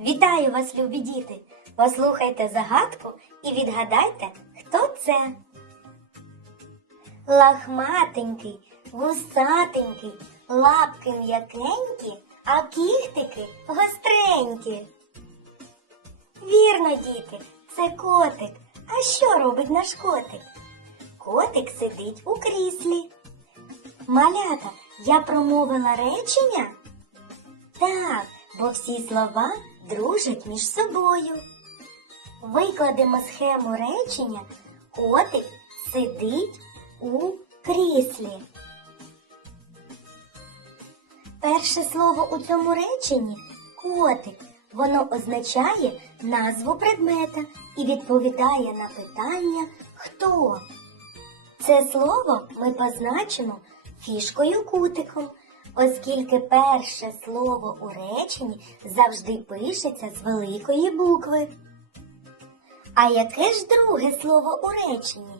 Вітаю вас, любі діти! Послухайте загадку і відгадайте, хто це. Лахматенький, вусатенький, лапки м'якенькі, а кіхтики гостренькі. Вірно, діти, це котик. А що робить наш котик? Котик сидить у кріслі. Малята, я промовила речення? Так, бо всі слова дружать між собою. Викладемо схему речення Котик сидить у кріслі. Перше слово у цьому реченні котик. Воно означає назву предмета і відповідає на питання хто. Це слово ми позначимо фішкою кутиком, оскільки перше слово у реченні завжди пишеться з великої букви. А яке ж друге слово у реченні?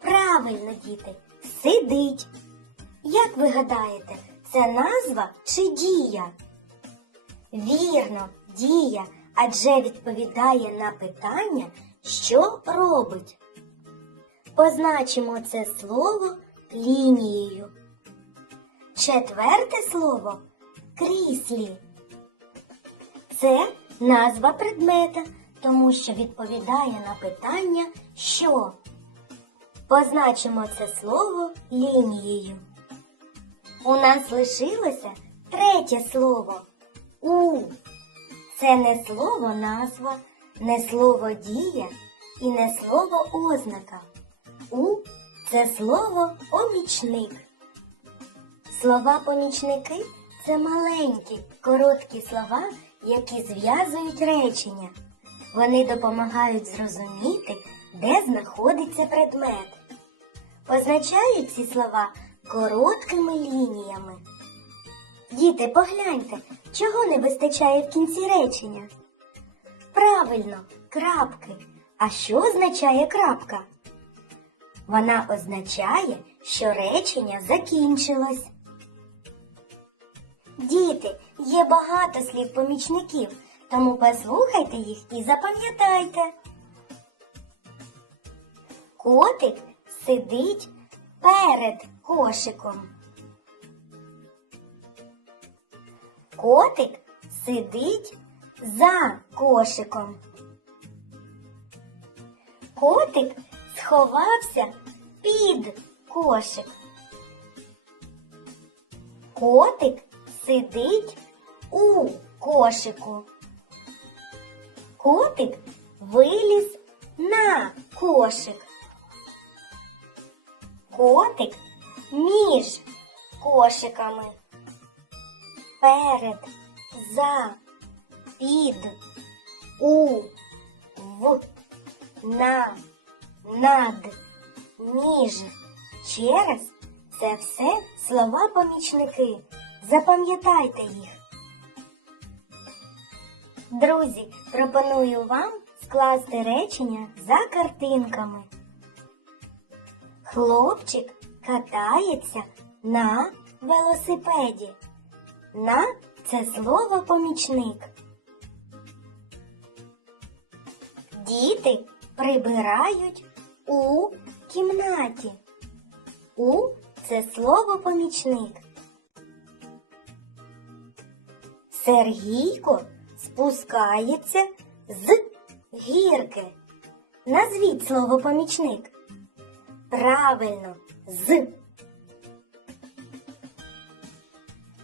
Правильно, діти, сидить. Як ви гадаєте, це назва чи дія? Вірно, дія, адже відповідає на питання, що робить. Позначимо це слово лінією. Четверте слово кріслі. Це назва предмета, тому що відповідає на питання що. Позначимо це слово лінією. У нас лишилося третє слово у. Це не слово назва, не слово дія і не слово ознака. У це слово помічник. Слова помічники це маленькі, короткі слова, які зв'язують речення. Вони допомагають зрозуміти, де знаходиться предмет. Позначають ці слова короткими лініями. Діти, погляньте, чого не вистачає в кінці речення. Правильно, крапки. А що означає крапка? Вона означає, що речення закінчилось. Діти, є багато слів помічників, тому послухайте їх і запам'ятайте. Котик сидить перед кошиком. Котик сидить за кошиком. Котик сховався під кошик. Котик сидить у кошику. Котик виліз на кошик. Котик між кошиками. Перед, за, під, у, в, на, над, між, через це все слова помічники. Запам'ятайте їх. Друзі, пропоную вам скласти речення за картинками. Хлопчик катається на велосипеді. На це слово помічник. Діти прибирають у кімнаті. У це слово помічник. Сергійко спускається з гірки. Назвіть слово помічник. Правильно, з.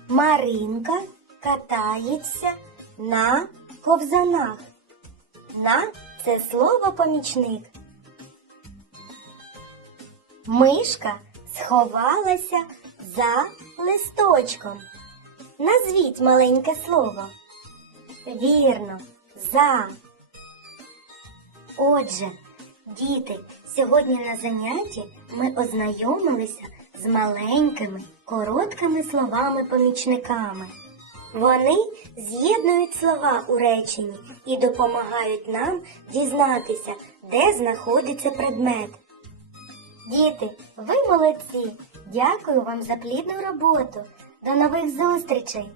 Маринка катається на ковзанах. На це слово помічник. Мишка сховалася за листочком. Назвіть маленьке слово. Вірно, за. Отже, діти, сьогодні на занятті ми ознайомилися з маленькими, короткими словами-помічниками. Вони з'єднують слова у реченні і допомагають нам дізнатися, де знаходиться предмет. Діти, ви молодці! Дякую вам за плідну роботу. До нових зустрічей!